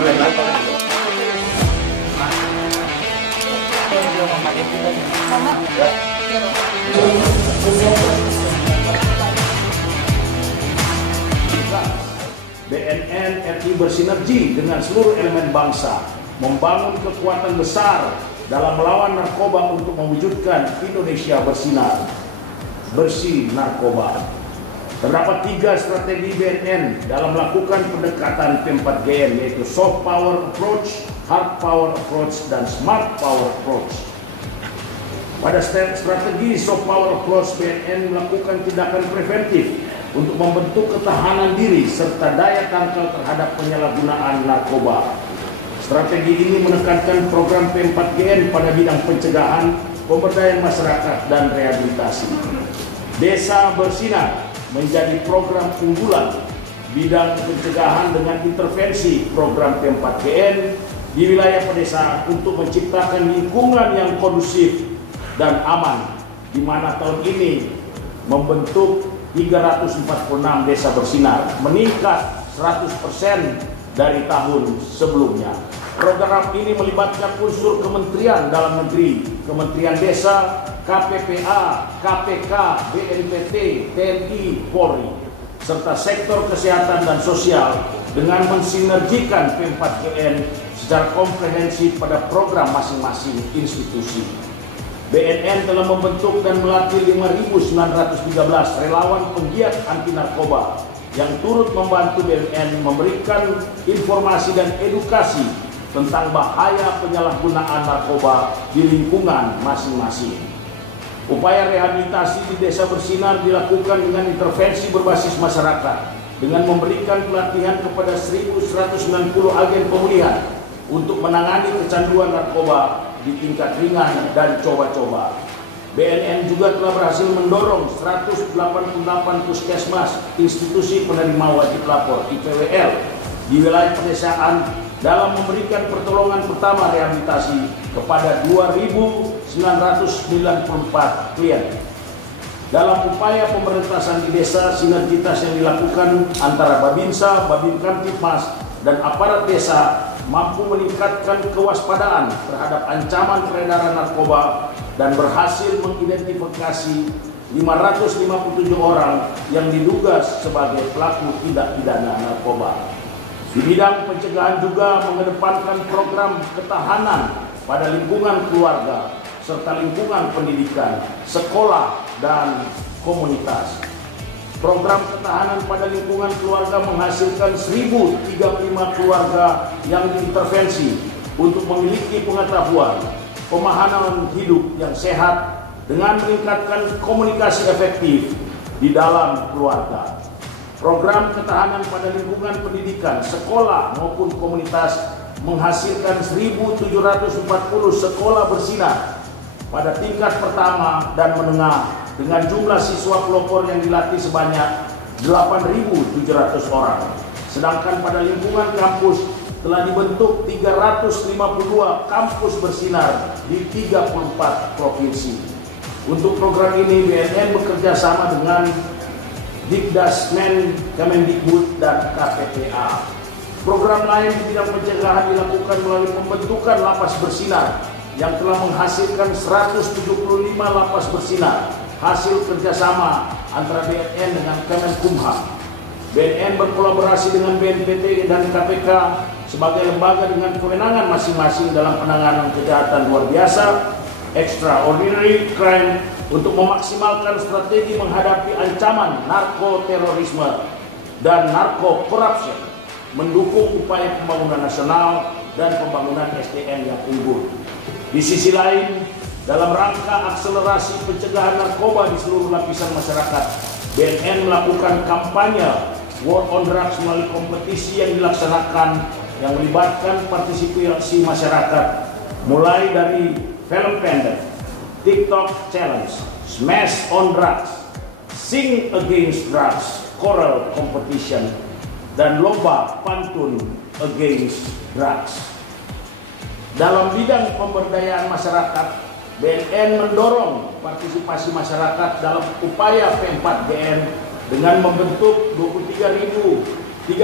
BNN RI bersinergi dengan seluruh elemen bangsa, membangun kekuatan besar dalam melawan narkoba untuk mewujudkan Indonesia bersinar, bersih narkoba. Terdapat 3 strategi BNN dalam melakukan pendekatan P4GN, yaitu soft power approach, hard power approach, dan smart power approach. Pada strategi soft power approach, BNN melakukan tindakan preventif untuk membentuk ketahanan diri serta daya tangkal terhadap penyalahgunaan narkoba. Strategi ini menekankan program P4GN pada bidang pencegahan, pemberdayaan masyarakat, dan rehabilitasi. Desa Bersinar menjadi program unggulan bidang pencegahan dengan intervensi program P4GN di wilayah pedesaan untuk menciptakan lingkungan yang kondusif dan aman, di mana tahun ini membentuk 346 desa bersinar, meningkat 100% dari tahun sebelumnya. Program ini melibatkan unsur kementerian dalam negeri, Kementerian Desa, KPPA, KPK, BNPT, TNI, Polri, serta sektor kesehatan dan sosial dengan mensinergikan P4GN secara komprehensif pada program masing-masing institusi. BNN telah membentuk dan melatih 5.913 relawan penggiat anti narkoba yang turut membantu BNN memberikan informasi dan edukasi tentang bahaya penyalahgunaan narkoba di lingkungan masing-masing. Upaya rehabilitasi di Desa Bersinar dilakukan dengan intervensi berbasis masyarakat dengan memberikan pelatihan kepada 1.190 agen pemulihan untuk menangani kecanduan narkoba di tingkat ringan dan coba-coba. BNN juga telah berhasil mendorong 188 puskesmas institusi penerima wajib lapor IPWL di wilayah pedesaan dalam memberikan pertolongan pertama rehabilitasi kepada 2.994 klien. Dalam upaya pemberantasan di desa, sinergitas yang dilakukan antara Babinsa, Babin Kamtipmas, dan aparat desa mampu meningkatkan kewaspadaan terhadap ancaman peredaran narkoba dan berhasil mengidentifikasi 557 orang yang diduga sebagai pelaku tindak pidana narkoba. Di bidang pencegahan juga mengedepankan program ketahanan pada lingkungan keluarga serta lingkungan pendidikan, sekolah, dan komunitas. Program ketahanan pada lingkungan keluarga menghasilkan 1.035 keluarga yang diintervensi untuk memiliki pengetahuan, pemahaman hidup yang sehat dengan meningkatkan komunikasi efektif di dalam keluarga. Program ketahanan pada lingkungan pendidikan, sekolah maupun komunitas menghasilkan 1.740 sekolah bersinar pada tingkat pertama dan menengah dengan jumlah siswa pelopor yang dilatih sebanyak 8.700 orang. Sedangkan pada lingkungan kampus telah dibentuk 352 kampus bersinar di 34 provinsi. Untuk program ini BNN bekerja sama dengan Dikdasmen, Kemendikbud, dan KPPA. Program lain di bidang pencegahan dilakukan melalui pembentukan lapas bersinar yang telah menghasilkan 175 lapas bersinar, hasil kerjasama antara BNN dengan Kemenkumham. BNN berkolaborasi dengan BNPT dan KPK sebagai lembaga dengan kewenangan masing-masing dalam penanganan kejahatan luar biasa, extraordinary crime, untuk memaksimalkan strategi menghadapi ancaman narkoterorisme dan narko-corruption, mendukung upaya pembangunan nasional dan pembangunan SDM yang unggul. Di sisi lain, dalam rangka akselerasi pencegahan narkoba di seluruh lapisan masyarakat, BNN melakukan kampanye War on Drugs melalui kompetisi yang dilaksanakan yang melibatkan partisipasi masyarakat, mulai dari film pendek, TikTok Challenge, Smash on Drugs, Sing Against Drugs, Choral Competition, dan lomba pantun Against Drugs. Dalam bidang pemberdayaan masyarakat, BNN mendorong partisipasi masyarakat dalam upaya P4GN dengan membentuk 23.031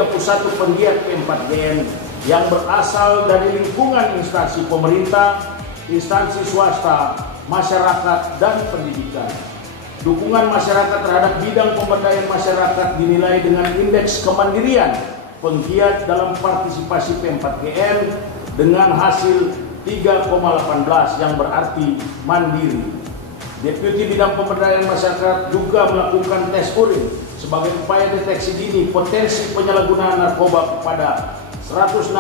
penggiat P4GN yang berasal dari lingkungan instansi pemerintah, instansi swasta, masyarakat, dan pendidikan. Dukungan masyarakat terhadap bidang pemberdayaan masyarakat dinilai dengan indeks kemandirian penggiat dalam partisipasi P4GM dengan hasil 3,18 yang berarti mandiri. Deputi Bidang Pemberdayaan Masyarakat juga melakukan tes urin sebagai upaya deteksi dini potensi penyalahgunaan narkoba kepada 160.005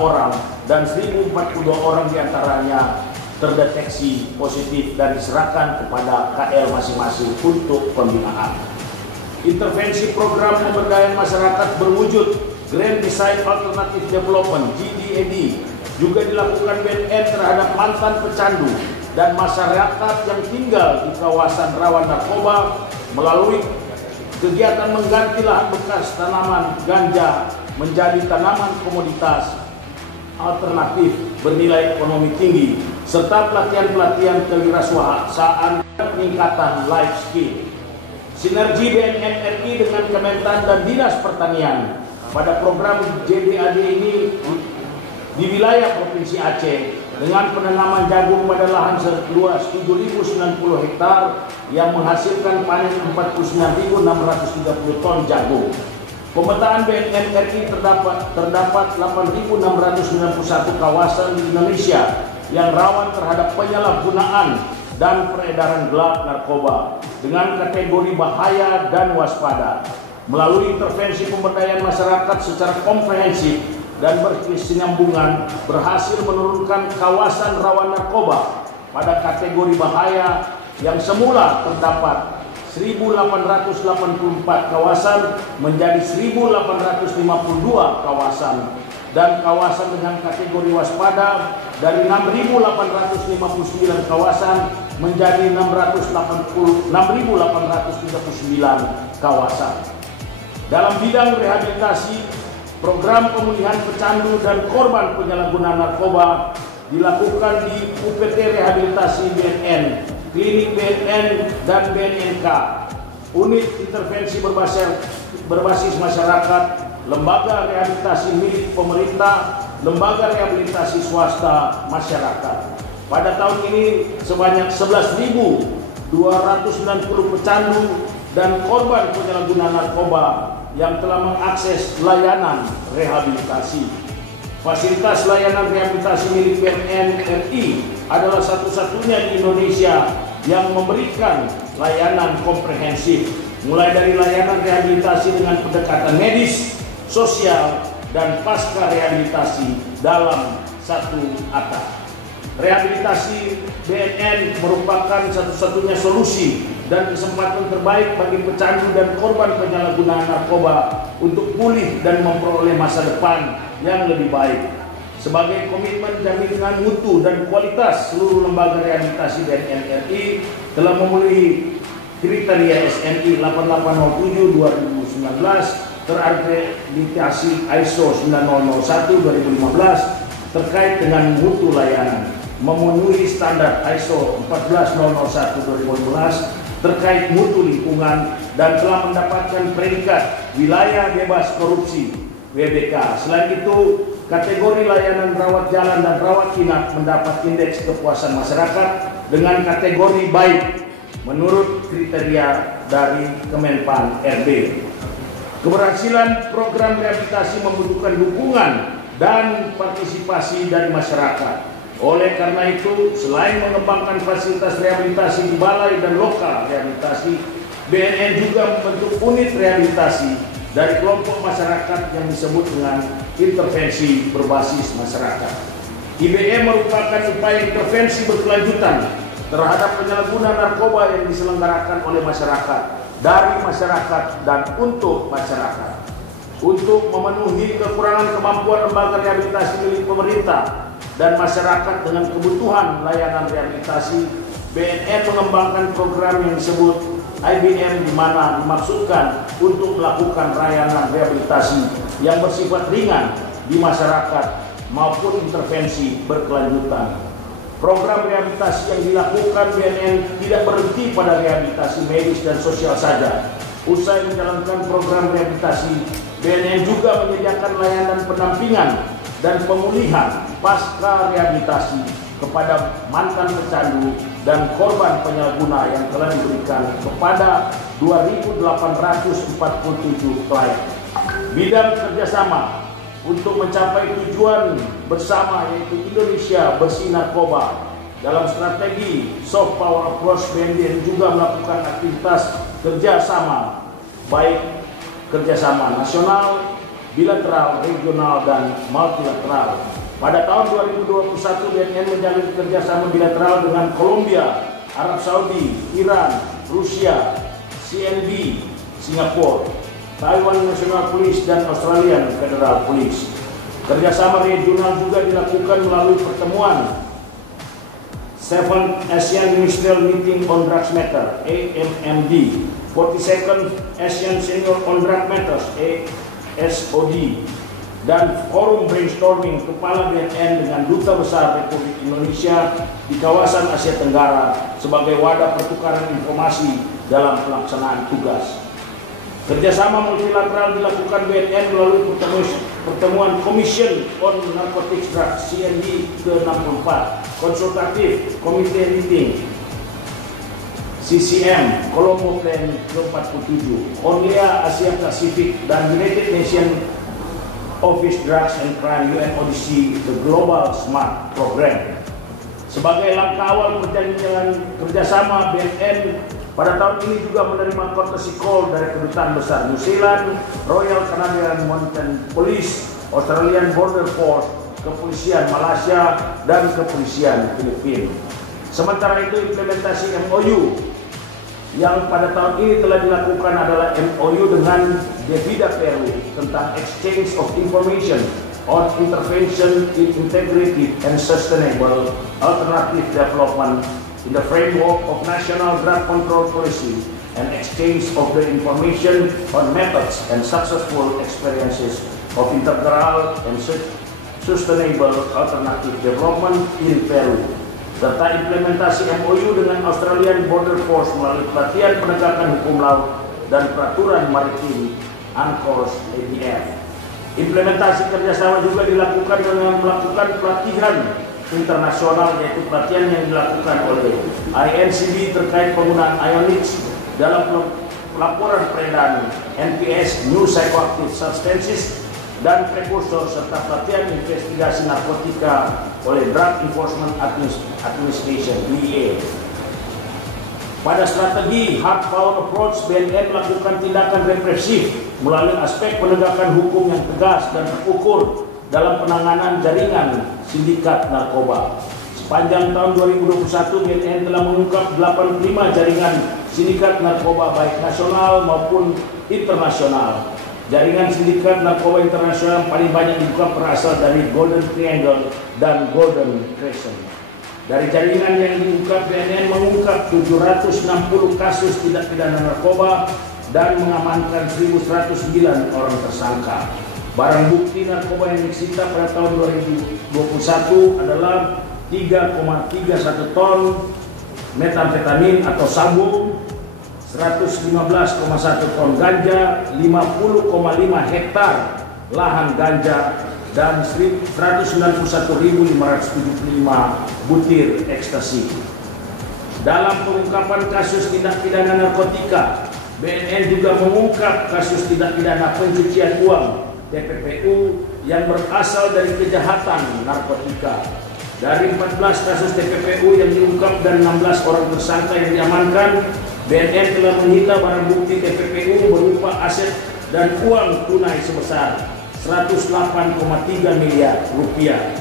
orang dan 1.042 orang diantaranya terdeteksi positif dan diserahkan kepada KL masing-masing untuk pembinaan. Intervensi program pemberdayaan masyarakat berwujud Grand Design Alternative Development GDAD juga dilakukan BNN terhadap mantan pecandu dan masyarakat yang tinggal di kawasan rawan narkoba melalui kegiatan mengganti lahan bekas tanaman ganja menjadi tanaman komoditas alternatif bernilai ekonomi tinggi serta pelatihan-pelatihan kewirausahaan dan peningkatan life skill. Sinergi BNN RI dengan Kementan dan Dinas Pertanian pada program JDAD ini di wilayah Provinsi Aceh dengan penanaman jagung pada lahan seluas 7.090 hektar yang menghasilkan panen 49.630 ton jagung. Pemetaan BNN RI terdapat 8.691 kawasan di Indonesia yang rawan terhadap penyalahgunaan dan peredaran gelap narkoba dengan kategori bahaya dan waspada. Melalui intervensi pemberdayaan masyarakat secara komprehensif dan berkesinambungan berhasil menurunkan kawasan rawan narkoba pada kategori bahaya yang semula terdapat 1.884 kawasan menjadi 1.852 kawasan dan kawasan dengan kategori waspada dari 6.859 kawasan menjadi 6.839 kawasan. Dalam bidang rehabilitasi, program pemulihan pecandu dan korban penyalahgunaan narkoba dilakukan di UPT Rehabilitasi BNN, Klinik BNN dan BNNK, Unit Intervensi Berbasis Masyarakat, Lembaga Rehabilitasi milik pemerintah, Lembaga Rehabilitasi swasta masyarakat. Pada tahun ini sebanyak 11.290 pecandu dan korban penyalahgunaan narkoba yang telah mengakses layanan rehabilitasi. Fasilitas layanan rehabilitasi milik BNN RI adalah satu-satunya di Indonesia yang memberikan layanan komprehensif, mulai dari layanan rehabilitasi dengan pendekatan medis, sosial, dan pasca rehabilitasi dalam satu atap. Rehabilitasi BNN merupakan satu-satunya solusi dan kesempatan terbaik bagi pecandu dan korban penyalahgunaan narkoba untuk pulih dan memperoleh masa depan yang lebih baik. Sebagai komitmen jaminan mutu dan kualitas, seluruh lembaga rehabilitasi BNN RI telah memenuhi kriteria SNI 8807/2019 terakreditasi ISO 9001/2015 terkait dengan mutu layanan, memenuhi standar ISO 14001/2015 terkait mutu lingkungan dan telah mendapatkan predikat wilayah bebas korupsi WBK. Selain itu, kategori layanan rawat jalan dan rawat inap mendapat indeks kepuasan masyarakat dengan kategori baik menurut kriteria dari Kemenpan RB. Keberhasilan program rehabilitasi membutuhkan dukungan dan partisipasi dari masyarakat. Oleh karena itu, selain mengembangkan fasilitas rehabilitasi di balai dan lokal rehabilitasi, BNN juga membentuk unit rehabilitasi dari kelompok masyarakat yang disebut dengan intervensi berbasis masyarakat. IBM merupakan upaya intervensi berkelanjutan terhadap penyalahgunaan narkoba yang diselenggarakan oleh masyarakat, dari masyarakat dan untuk masyarakat. Untuk memenuhi kekurangan kemampuan lembaga rehabilitasi milik pemerintah dan masyarakat dengan kebutuhan layanan rehabilitasi, BNN mengembangkan program yang disebut IBM, di mana dimaksudkan untuk melakukan layanan rehabilitasi yang bersifat ringan di masyarakat maupun intervensi berkelanjutan. Program rehabilitasi yang dilakukan BNN tidak berhenti pada rehabilitasi medis dan sosial saja, Usai menjalankan program rehabilitasi, BNN juga menyediakan layanan pendampingan dan pemulihan pasca rehabilitasi kepada mantan pecandu dan korban penyalahguna yang telah diberikan kepada 2.847 klien. Bidang kerjasama untuk mencapai tujuan bersama yaitu Indonesia bersih narkoba. Dalam strategi soft power approach, BNN juga melakukan aktivitas kerjasama, baik kerjasama nasional, bilateral, regional, dan multilateral. Pada tahun 2021, BNN menjalin kerjasama bilateral dengan Kolombia, Arab Saudi, Iran, Rusia, CNB, Singapura, Taiwan National Police, dan Australian Federal Police. Kerjasama regional juga dilakukan melalui pertemuan 7th Asian Ministerial Meeting on Drugs Matter (AMMD), 42nd Asian Senior on Drug Matters (ASOD), dan forum brainstorming kepala BNN dengan Duta Besar Republik Indonesia di kawasan Asia Tenggara sebagai wadah pertukaran informasi dalam pelaksanaan tugas. Kerjasama multilateral dilakukan BNN melalui pertemuan Commission on Narcotics Drugs (CND) ke-64, Konsultatif Komite Meeting CCM Colombo Plan ke-47, ONLIA Asia Pasifik, dan United Nations Office Drugs and Crime UNODC The Global Smart Program. Sebagai langkah awal perjalanan kerjasama, BNN pada tahun ini juga menerima courtesy call dari Kedutaan Besar New Zealand, Royal Canadian Mounted Police, Australian Border Force, Kepolisian Malaysia, dan Kepolisian Filipina. Sementara itu, implementasi MOU yang pada tahun ini telah dilakukan adalah MOU dengan Devida Peru tentang Exchange of Information on Intervention in Integrated and Sustainable Alternative Development in the framework of National Drug Control Policy and exchange of the information on methods and successful experiences of integral and sustainable alternative development in Peru, serta implementasi MOU dengan Australian Border Force melalui pelatihan penegakan hukum laut dan peraturan maritim ANCORS ADF. Implementasi kerjasama juga dilakukan dengan melakukan pelatihan internasional, yaitu pelatihan yang dilakukan oleh INCB terkait penggunaan ionics dalam pelaporan peredaran NPS New Psychoactive Substances dan prekursor, serta pelatihan investigasi narkotika oleh Drug Enforcement Administration (DEA). Pada strategi hard power approach, BNN melakukan tindakan represif melalui aspek penegakan hukum yang tegas dan terukur dalam penanganan jaringan sindikat narkoba. Sepanjang tahun 2021, BNN telah mengungkap 85 jaringan sindikat narkoba baik nasional maupun internasional. Jaringan sindikat narkoba internasional paling banyak diungkap berasal dari Golden Triangle dan Golden Crescent. Dari jaringan yang diungkap, BNN mengungkap 760 kasus tindak pidana narkoba dan mengamankan 1.109 orang tersangka. Barang bukti narkoba yang disita pada tahun 2021 adalah 3,31 ton metamfetamin atau sabu, 115,1 ton ganja, 50,5 hektar lahan ganja, dan 191.575 butir ekstasi. Dalam pengungkapan kasus tindak pidana narkotika, BNN juga mengungkap kasus tindak pidana pencucian uang TPPU yang berasal dari kejahatan narkotika. Dari 14 kasus TPPU yang diungkap dan 16 orang tersangka yang diamankan, BNN telah menyita barang bukti TPPU berupa aset dan uang tunai sebesar 108,3 miliar rupiah.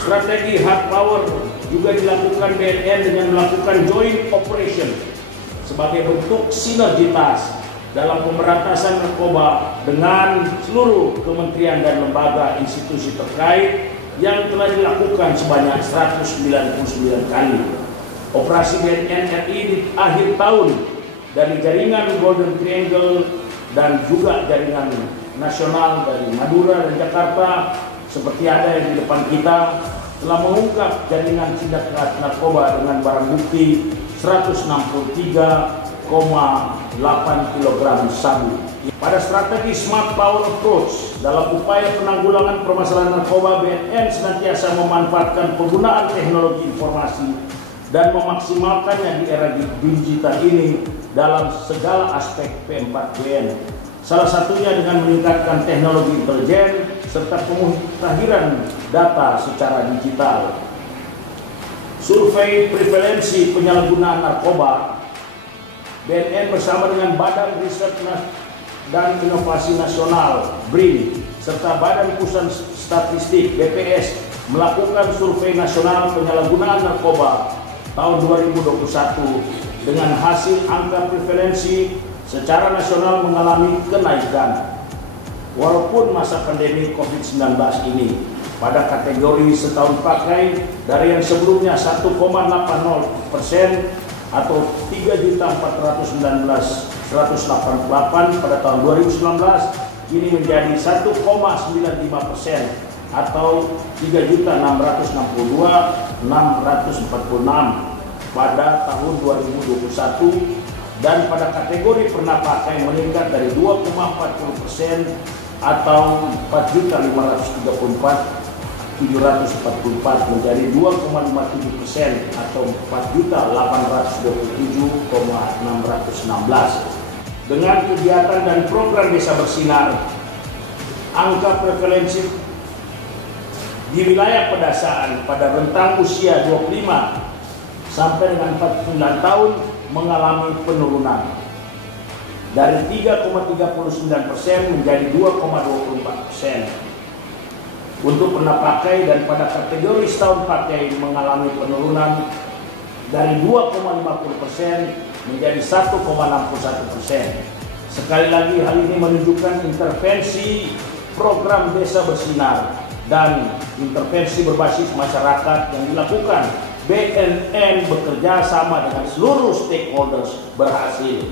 Strategi hard power juga dilakukan BNN dengan melakukan joint operation sebagai bentuk sinergitas dalam pemberantasan narkoba dengan seluruh kementerian dan lembaga institusi terkait yang telah dilakukan sebanyak 199 kali. Operasi BNN RI di akhir tahun dari jaringan Golden Triangle dan juga jaringan nasional dari Madura dan Jakarta seperti ada yang di depan kita telah mengungkap jaringan tindak narkoba dengan barang bukti 163,5 kg sabu. Pada strategi Smart Power Approach dalam upaya penanggulangan permasalahan narkoba, BNN senantiasa memanfaatkan penggunaan teknologi informasi dan memaksimalkannya di era digital ini dalam segala aspek P4BN. Salah satunya dengan meningkatkan teknologi intelijen serta pemutakhiran data secara digital. Survei prevalensi penyalahgunaan narkoba, BNN bersama dengan Badan Riset dan Inovasi Nasional (BRIN) serta Badan Pusat Statistik (BPS) melakukan survei nasional penyalahgunaan narkoba tahun 2021 dengan hasil angka prevalensi secara nasional mengalami kenaikan. Walaupun masa pandemi COVID-19 ini pada kategori setahun pakai dari yang sebelumnya 1,80% atau 3.419.188 pada tahun 2019 ini menjadi 1,95% atau 3.662.646 pada tahun 2021, dan pada kategori pernah pakai meningkat dari 2,40% atau 4.534.744 menjadi 2,57% atau 4.827.616. Dengan kegiatan dan program Desa Bersinar, angka prevalensi di wilayah pedesaan pada rentang usia 25 sampai dengan 49 tahun mengalami penurunan dari 3,39% menjadi 2,24%. Untuk pernah pakai dan pada kategori setahun pakai mengalami penurunan dari 2,50% menjadi 1,61%. Sekali lagi hal ini menunjukkan intervensi program Desa Bersinar dan intervensi berbasis masyarakat yang dilakukan BNN bekerja sama dengan seluruh stakeholders berhasil.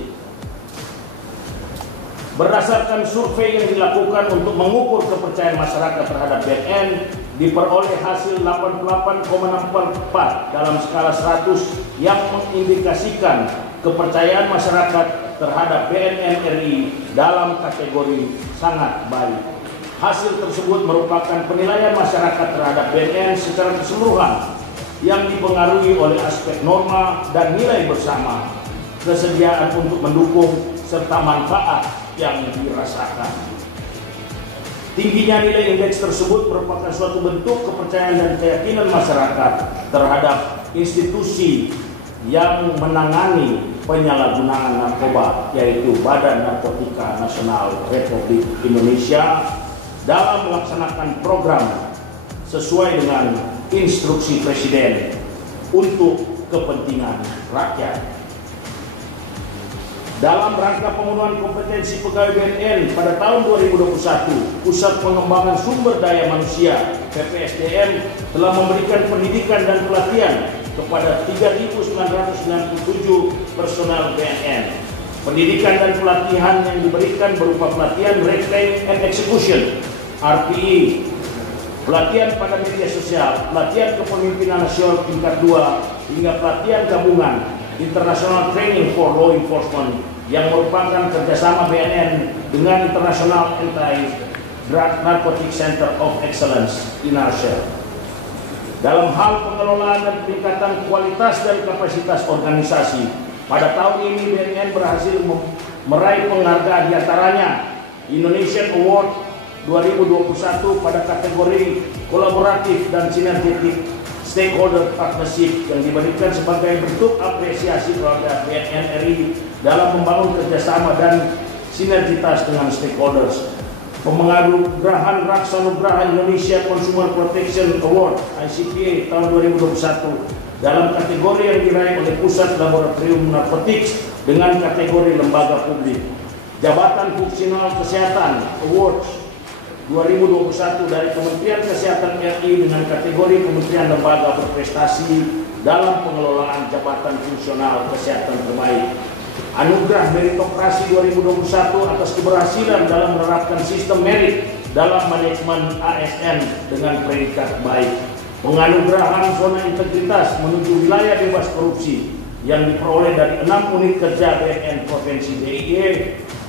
Berdasarkan survei yang dilakukan untuk mengukur kepercayaan masyarakat terhadap BNN, diperoleh hasil 88,64 dalam skala 100 yang mengindikasikan kepercayaan masyarakat terhadap BNN RI dalam kategori sangat baik. Hasil tersebut merupakan penilaian masyarakat terhadap BNN secara keseluruhan yang dipengaruhi oleh aspek norma dan nilai bersama, kesediaan untuk mendukung, serta manfaat yang dirasakan. Tingginya nilai indeks tersebut merupakan suatu bentuk kepercayaan dan keyakinan masyarakat terhadap institusi yang menangani penyalahgunaan narkoba, yaitu Badan Narkotika Nasional Republik Indonesia, dalam melaksanakan program sesuai dengan instruksi Presiden untuk kepentingan rakyat. Dalam rangka pemenuhan kompetensi pegawai BNN pada tahun 2021, Pusat Pengembangan Sumber Daya Manusia (PPSDM) telah memberikan pendidikan dan pelatihan kepada 3.997 personel BNN. Pendidikan dan pelatihan yang diberikan berupa pelatihan Reclaim and Execution (RPE), pelatihan pada media sosial, pelatihan kepemimpinan nasional tingkat 2, hingga pelatihan gabungan International Training for Law Enforcement yang merupakan kerjasama BNN dengan International Anti-Drug Narcotics Center of Excellence (INARCEL). Dalam hal pengelolaan dan peningkatan kualitas dan kapasitas organisasi, pada tahun ini BNN berhasil meraih penghargaan, diantaranya Indonesian Award 2021 pada kategori kolaboratif dan sinergetik stakeholder partnership yang diberikan sebagai bentuk apresiasi kepada BNN RI dalam membangun kerjasama dan sinergitas dengan stakeholders. Penganugerahan Raksanugraha Indonesia Consumer Protection Award (ICPA) tahun 2021 dalam kategori yang diraih oleh Pusat Laboratorium Narkotik dengan kategori lembaga publik. Jabatan Fungsional Kesehatan Awards 2021 dari Kementerian Kesehatan RI dengan kategori Kementerian Lembaga Berprestasi dalam pengelolaan jabatan fungsional kesehatan terbaik. Anugerah Meritokrasi 2021 atas keberhasilan dalam menerapkan sistem merit dalam manajemen ASN dengan predikat baik. Penganugerahan Zona Integritas menuju Wilayah Bebas Korupsi yang diperoleh dari 6 unit kerja BNN Provinsi DIY,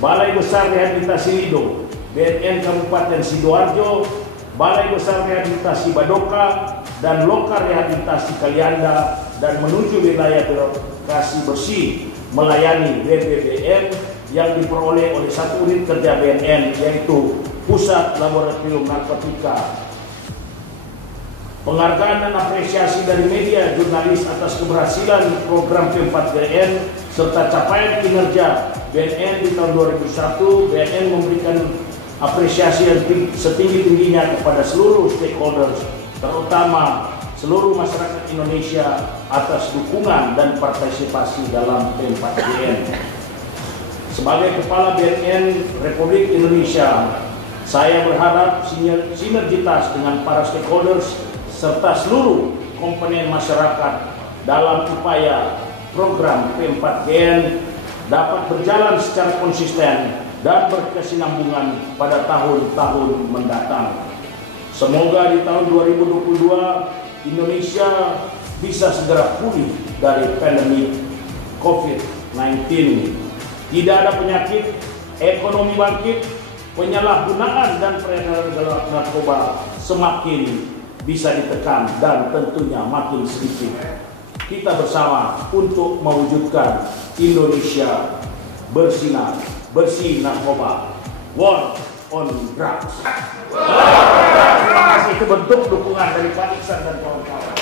Balai Besar Rehabilitasi Lido, BNN Kabupaten Sidoarjo, Balai Besar Rehabilitasi Badoka, dan Lokar Rehabilitasi Kalianda, dan menuju wilayah birokrasi bersih melayani BBBM yang diperoleh oleh 1 unit kerja BNN, yaitu Pusat Laboratorium Narkotika. Penghargaan dan apresiasi dari media jurnalis atas keberhasilan program P4GN serta capaian kinerja BNN di tahun 2001, BNN memberikan apresiasi yang setinggi-tingginya kepada seluruh stakeholders, terutama seluruh masyarakat Indonesia atas dukungan dan partisipasi dalam P4GN. Sebagai Kepala BNN Republik Indonesia, saya berharap sinergitas dengan para stakeholders serta seluruh komponen masyarakat dalam upaya program P4GN dapat berjalan secara konsisten dan berkesinambungan pada tahun-tahun mendatang. Semoga di tahun 2022 Indonesia bisa segera pulih dari pandemi COVID-19. Tidak ada penyakit, ekonomi bangkit, penyalahgunaan dan peredaran gelap narkoba semakin bisa ditekan dan tentunya makin sedikit. Kita bersama untuk mewujudkan Indonesia bersinar, bersih narkoba, war on drugs. Terima kasih, itu bentuk dukungan dari Pak Iksan dan kawan-kawan.